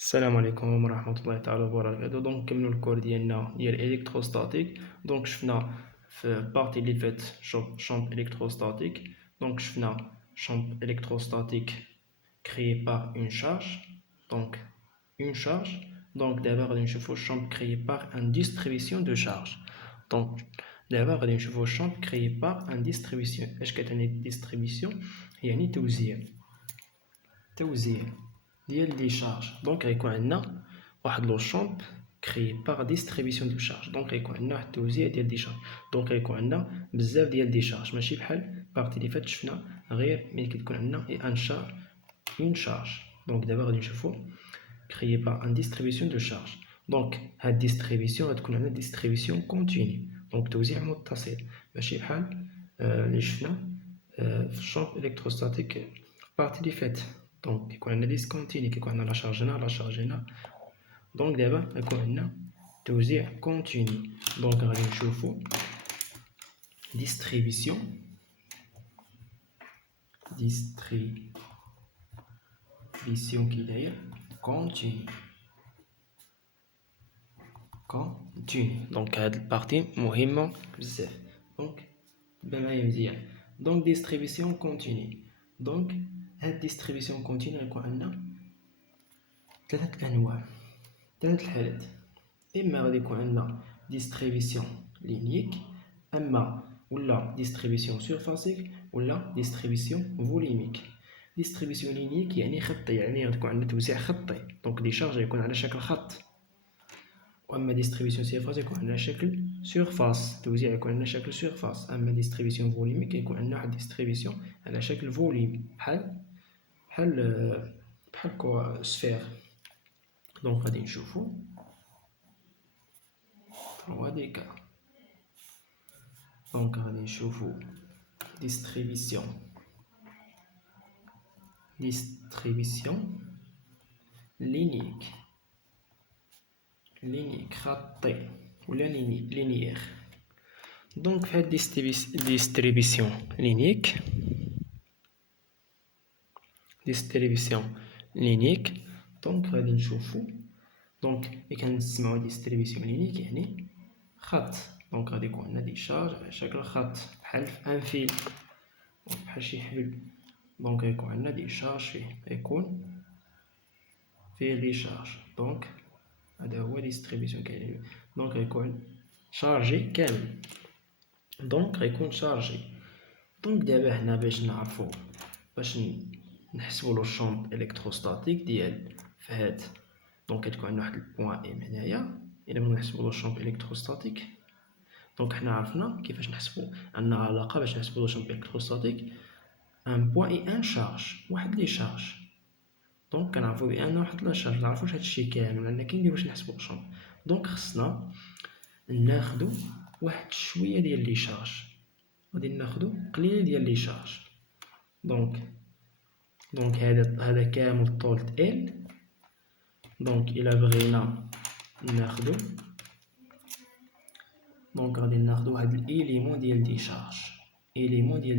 السلام عليكم ورحمة الله تعالى وبركاته. دونك نكملو الكور ديالنا ديال الكتروستاتيك. دونك شفنا في البارتي اللي فات شامب الكتروستاتيك. دونك شفنا شامب الكتروستاتيك créé par une charge. Donc une charge. Donc دابا غادي نشوفو champ créé par une distribution de charge. Donc دابا غادي نشوفو champ créé par une distribution. اش كتعني distribution؟ يعني توزيع ديال لي شارج. دونك غيكون عندنا واحد لو شامب كريي باغ ديستريبيسيون دو شارج. دونك غيكون عندنا واحد التوزيع ديال دي شارج. دونك غيكون عندنا بزاف ديال دي شارج، ماشي بحال بارتي اللي فات شفنا غير ملي كتكون عندنا ان شارج اون شارج. دونك دابا غادي نشوفو كريي باغ ان ديستريبيسيون دو شارج. دونك هاد ديستريبيسيون غتكون عندنا ديستريبيسيون كونتيني، دونك توزيع متصل، ماشي بحال اللي شفنا في الشامب الكتروستاتيك بارتي اللي فات. دونك كيكون عندنا ديسكونتيني، كيكون عندنا لا شارج هنا لا شارج هنا. دونك دابا غيكون عندنا توزيع كونتيني. دونك غادي نشوفو ديستريبيسيون كي داير كونتيني. دونك هاد البارتي مهمة بزاف. دونك تبع معايا مزيان. دونك ديستريبيسيون كونتيني. دونك هاد ديستريبيسيون كونتيني غيكون عندنا ثلاثة انواع، ثلاث الحالات. اما غادي يكون عندنا ديستريبيسيون لينيك، اما ولا ديستريبيسيون سورفاسيك، ولا ديستريبيسيون فوليميك. ديستريبيسيون لينيك يعني خطي، يعني غتكون عندنا توزيع خطي، دونك دي شارج يكون على شكل خط. واما ديستريبيسيون سورفاسيك يكون على شكل سورفاس، توزيع يكون على شكل سورفاس. اما ديستريبيسيون فوليميك يكون عندنا واحد ديستريبيسيون على شكل فوليم، بحال كو سفير. دونك غادي نشوفو 3 دي كا. دونك غادي نشوفو distribution لينيك خطي ولا لينيير. دونك في هاد ديستريبيسيون لينيك دونك غادي نشوفو. دونك ملي كنسمعو ديستريبيسيون لينيك يعني خط. دونك غادي يكون عندنا دي شارج على شكل خط بحال في ان فيل، بحال شي حبل. دونك غيكون عندنا دي شارج فيه لي شارج. دونك هذا هو ديستريبيسيون كامل. دونك غيكون شارجي كامل. دونك غيكون شارجي. دونك دابا حنا باش نحسبو لو الشامب الكتروستاتيك ديال فهاد. دونك كتكون عندنا واحد البوان ام هنايا. الا بغينا نحسبو لو الشامب الكتروستاتيك، دونك حنا عرفنا كيفاش نحسبو. عندنا علاقه باش نحسبو لو الشامب الكتروستاتيك، ان بوان اي ان شارج، واحد لي شارج. دونك كنعرفو بان واحد لا شارج، منعرفوش هادشي كامل لان كاين باش نحسبو الشامب. دونك خصنا ناخدو واحد شويه ديال لي شارج، غادي ناخدو قليل ديال لي شارج. دونك هذا كامل طول ال. دونك الا بغينا ناخدو، دونك غادي ناخدو هاد الاليمون ديال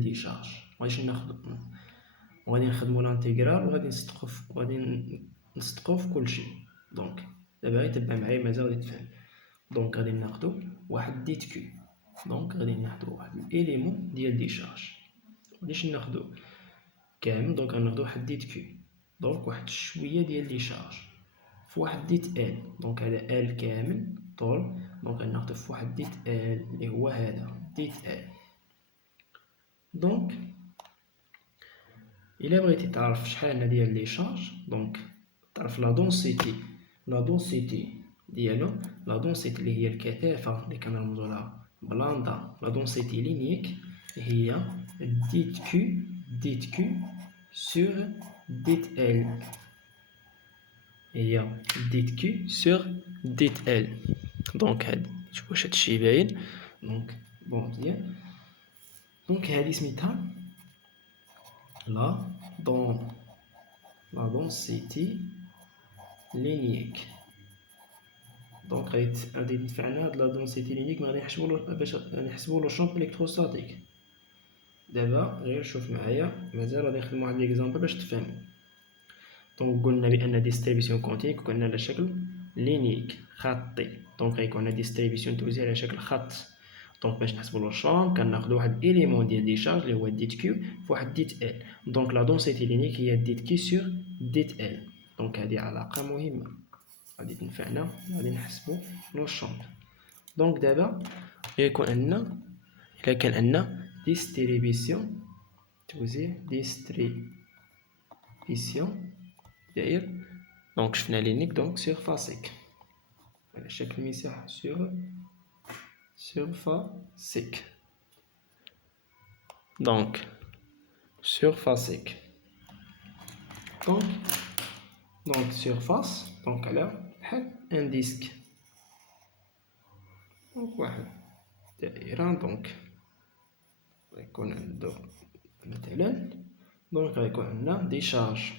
دي شارج، ماشي ناخدو وغادي نخدمو لانتيغرال وغادي نصدقو في كلشي. دونك دابا غير تبع معايا مازال غادي تفهم. دونك غادي ناخدو واحد ديت كيو. دونك غادي ناخدو واحد الاليمون ديال دي شارج، مغاديش ناخدو كامل. دونك غناخدو واحد ديت كيو. دونك واحد شويه ديال لي شارج في واحد ديت ال. دونك هذا ال كامل طول. دونك غناخدو في واحد ديت ال اللي هو هذا ديت ال. دونك الا بغيتي تعرف شحال عندنا ديال لي شارج، دونك تعرف لا دونسيتي ديالو. لا دونسيتي اللي هي الكثافه اللي كنرمزو لها بلاندا. لا دونسيتي لينيك هي ديت كيو سور ديت ال، هي ديت كيو سور ديت ال. دونك هاد شوف واش هادشي باين. دونك بون مزيان. دونك هادي سميتها لا densité لينيك. دونك غادي يدفعنا هاد لا densité لينيك باش نحسبو لو شامب الكتروستاتيك. دابا غير شوف معايا، مازال غادي نخدمو واحد ليكزامبل باش تفهم. دونك قلنا بان ديستريبيسيون كونتينيك كنا على شكل لينيك خطي، دونك غيكون عندنا ديستريبيسيون توزيع على شكل خط. دونك باش نحسبوا لو شامب كناخذوا واحد اليمون ديال ديشارج اللي هو ديت كيو فواحد ديت ال، دونك لا دونسيتي لينيك هي ديت كي سور ديت ال. دونك هذه علاقه مهمه غادي تنفعنا غادي نحسبوا لو شامب. دونك دابا غيكون عندنا الا كان عندنا ديستريبيسيون توزيع ديستريبيسيون داير دونك شفنا لينيك دونك سيرفاسيك على شكل مساحه سيرفاسيك. دونك سيرفاسيك دونك سيرفاس دونك على بحال ان ديسك، دونك واحد دائره. دونك غيكون عندو مثلا دونك غيكون عندنا ديشارج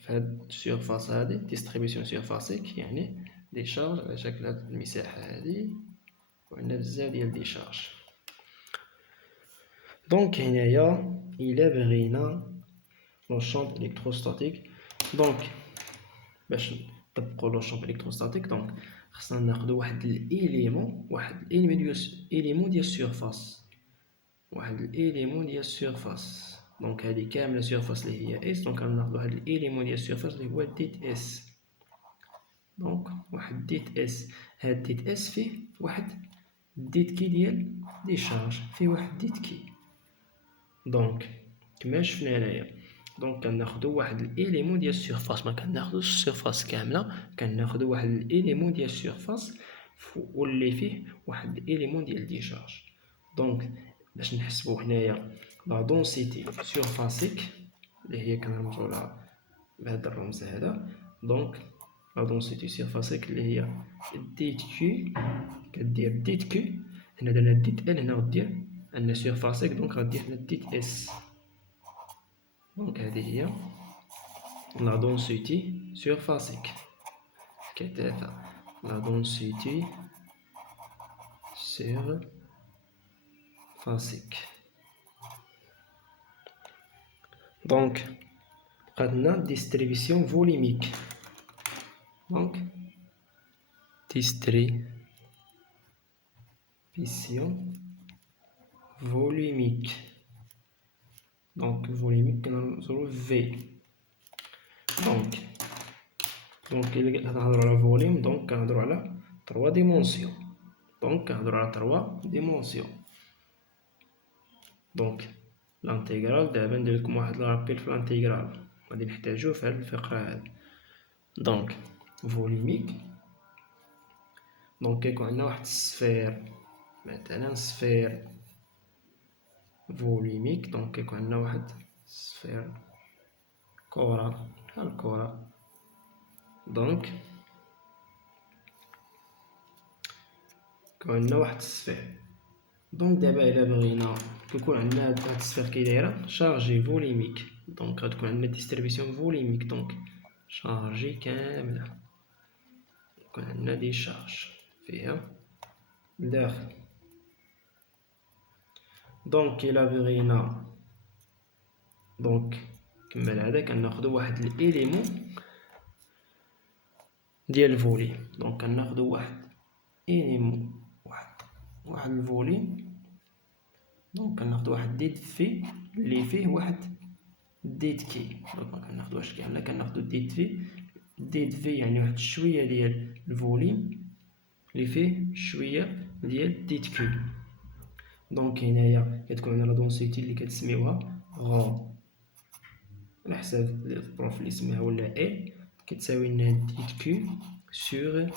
في هاد السيرفاس هادي ديستريبيسيون سيرفاسيك يعني ديشارج على شكل هاد المساحه هادي وعندنا بزاف ديال ديشارج. دونك هنايا الا بغينا لو شامب الكتروستاتيك دونك باش نطبقوا لو شامب الكتروستاتيك دونك خصنا ناخذوا واحد الاليمون ديال السيرفاس دونك هذه كامله سيرفاس اللي هي اس. دونك غناخذ واحد الاليمون ديال السيرفاس اللي هو ديت اس. دونك واحد ديت اس، هاد ديت اس فيه واحد ديت كي ديال ديشارج، فيه واحد ديت كي. دونك كما شفنا هنايا دونك كناخذوا واحد الاليمون ديال السيرفاس، ما كناخذوش السيرفاس كامله، كناخذوا واحد الاليمون ديال السيرفاس واللي فيه واحد الاليمون ديال ديشارج. دونك باش نحسبوا هنايا لا دونسيتي سيرفاسيك اللي هي كنرمزوا لها بهذا الرمز هذا. دونك لا دونسيتي سيرفاسيك اللي هي ديت كيو كدير ديت كيو، هنا درنا ديت ال، هنا غدير عندنا سيرفاسيك دونك غدير هنا ديت اس. دونك هذه هي لا دونسيتي سيرفاسيك كثافه لا دونسيتي سيرفاسيك. دونك بقاتنا ديستريبيسيون فوليميك. دونك ديستريبيسيون فوليميك دونك فوليميك كنرمزو في. دونك إلا كنهضرو على فوليوم دونك كنهضرو على 3 ديمونسيون. دونك لانتيغرال دابا ندير لكم واحد لابيل في لانتيغرال غادي نحتاجوه في هاد الفقره هادي. دونك فوليميك دونك كيكون عندنا واحد السفير، مثلا سفير فوليميك. دونك كيكون عندنا واحد السفير كرة بحال الكرة. دونك كيكون عندنا واحد السفير. دونك دابا الا بغينا كيكون عندنا هاد السفير كي دايره شارجي فوليميك، دونك غتكون عندنا ديستريبيسيون فوليميك. دونك شارجي كامله يكون عندنا دي شارج فيها داخل. دونك الا بغينا دونك كمل هذا كناخذوا واحد الاليمون ديال الفوليوم. دونك كناخذوا واحد اليمون واحد الفوليوم. دونك كناخذوا واحد ديت في اللي فيه واحد ديت كي. دونك ما كناخذوهاش كامله، كناخذوا ديت في يعني واحد شويه ديال الفوليوم اللي فيه شويه ديال ديت كي. دونك هنايا كتكون عندنا لا دونسيتي اللي كتسميوها غون على حساب البروف اللي سميها ولا ال كتساوي لنا ديت كيو سور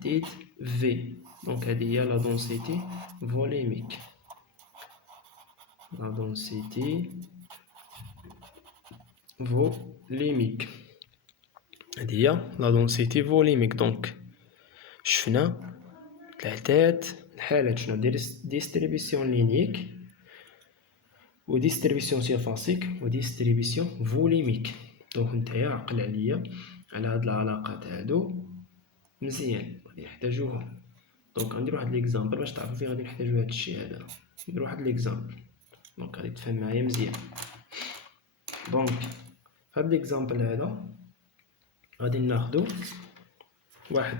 ديت في. دونك هذه هي لا دونسيتي فوليميك. لا دونسيتي فوليميك هذه هي لا دونسيتي فوليميك. دونك شفنا ثلاثه الحالات، شنو ديستريبيسيون لينيك وديستريبيسيون سيرفاسيك وديستريبيسيون فوليميك. دونك نتايا عقل عليا على هاد العلاقات هادو مزيان غادي نحتاجوهم. دونك غندير واحد ليكزامبل باش تعرفوا فين غادي نحتاجو هاد الشيء هذا. ندير واحد ليكزامبل دونك غادي تفهم معايا مزيان. دونك هاد ليكزامبل هذا غادي ناخدو واحد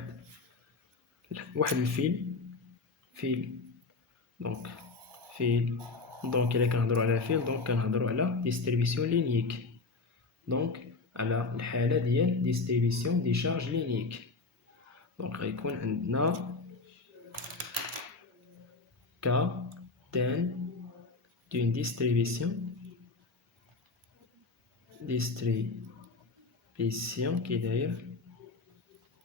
الفيل دونك دونك إلا كنهضرو على فيل دونك كنهضرو على ديستريبيسيون لينيك، دونك على الحالة ديال ديستريبيسيون دي شارج لينيك. دونك غيكون عندنا كا تان دون ديستريبيسيون كي داير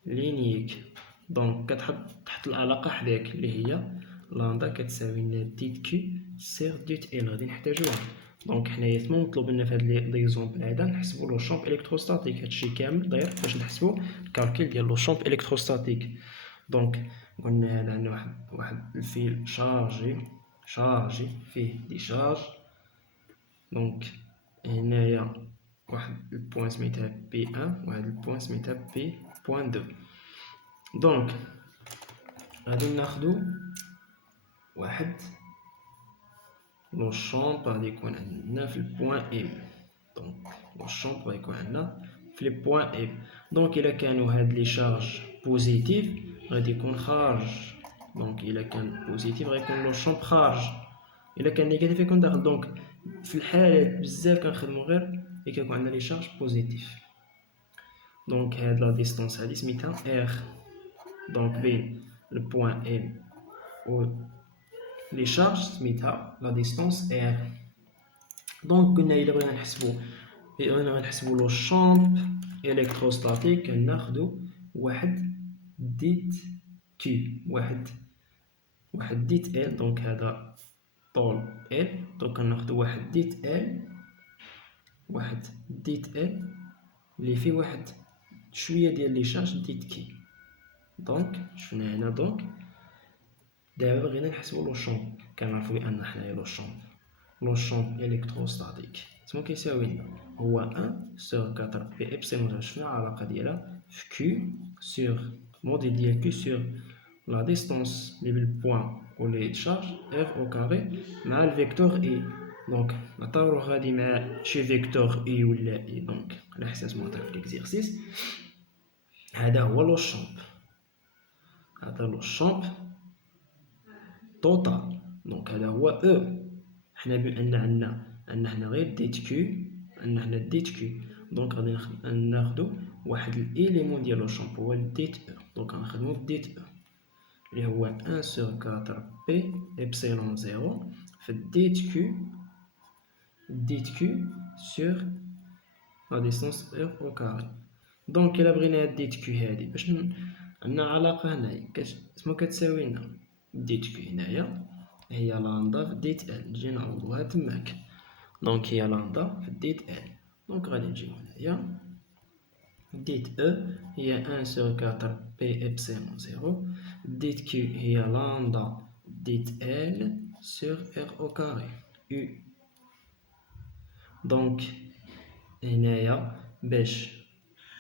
لينيك. دونك كتحط العلاقة حداك اللي هي لامدا كتساوي لنا ديت كيو سيغ دوت ال، غادي نحتاجوها. دونك حنايا ثم مطلوب لنا في هاد ليكزومبل هذا نحسبو لو شامب الكتروستاتيك. هادشي كامل داير باش نحسبو الكالكيل ديال لو شامب الكتروستاتيك. دونك قلنا هذا عندنا واحد الفيل شارجي فيه دي شارج. دونك هنايا واحد البوان سميتها بي 1 وهاد البوان سميتها بي بوان 2. دونك غادي ناخدو واحد لو شامب غادي يكون عندنا في البوان ام. دونك لو شامب غادي يكون عندنا في لي بوان ام. دونك الا كانوا هاد لي شارج بوزيتيف غادي يكون خارج. دونك الا كان بوزيتيف غيكون لو شامب خارج، الا كان نيجاتيف يكون داخل. دونك في الحالات بزاف كنخدمو غير اللي كيكون عندنا لي شارج بوزيتيف. دونك هاد لا ديستونس هادي سميتها ار. دونك بين البوان ام و لي شارج سميتها لا ديستونس ار. دونك قلنا الا بغينا نحسبو لو شامب الكتروستاتيك كناخدو واحد ديت كي واحد ديت ال. دونك هذا طول ال، دونك كناخدو واحد ديت ال اللي فيه واحد شويه ديال لي شارج ديت كي. دونك شفنا هنا. دونك دابا بغينا نحسبو لو شامب. كنعرفو بان حنايا لو شامب الكتروستاتيك اسمو كيساوي لنا هو 1 سور 4 بي ابسيلون. شفنا العلاقه ديالها في كيو سور موديل ديال كيو سور لا ديستونس اللي بالبوان و لي شارج ار او كاري مع الفيكتور اي. دونك نعتبرو غادي مع شي فيكتور اي ولا اي. دونك على حسب ما عطا في ليكزيرسيس هذا هو لو شامب. هذا لو شامب توتال. دونك هذا هو او. حنا بان عندنا هنا غير ديت كيو دونك غادي ناخدو واحد الاليمون ديال لو شامب هو ديت او. دونك غنخدمو بديت او اللي هو 1 سور 4 بي ابسيلون 0 في ديت كيو سور لا ديستونس ار او كاري. دونك الا بغينا هاد ديت كيو هادي باش عندنا علاقه هنايا اسمو كتساوي لنا ديت كيو هنايا هي لامدا في ديت ال. نجي نعوضوها تماك. دونك هي لامدا في ديت ال. دونك غادي نجيو هنايا ديت او هي 1 سور 4 بي ابسيلون 0 ديت كيو هي لامدا ديت ال سور ار او كاري او. دونك هنايا باش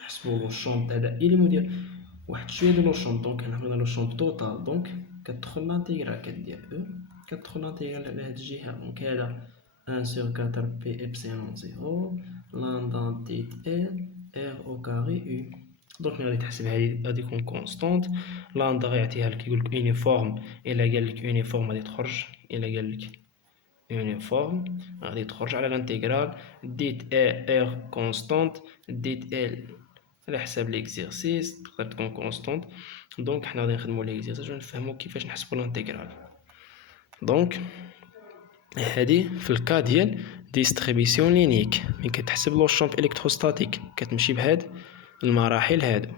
نحسبو لو شامب هذا إليمون ديال واحد شويه ديال لو شامب. دونك حنا خدنا لو شامب توتال. دونك كتدخل لانتيغرال كدير او كتدخل لانتيغرال على هاد الجهه. دونك هذا 1 سور 4 بي ابسيلون 0 لامدا ديت ال ار او كاري او. دونك غادي تحسب هادي غادي تكون كونستانت. لامدا غيعطيها لك يقولك يونيفورم. الا قال لك يونيفورم غادي تخرج، الا قال لك يونيفورم غادي تخرج على الانتيغرال. ديت ار كونستانت ديت ال على حساب ليكزيرسيس تقدر تكون كونستانت. دونك حنا غادي نخدمو ليكزيرسيس ونفهمو كيفاش نحسبو الانتيغرال. دونك هادي في الكا ديال ديستريبيسيون لينيك ملي كتحسب لو شامب الكتروستاتيك كتمشي بهاد المراحل هادو.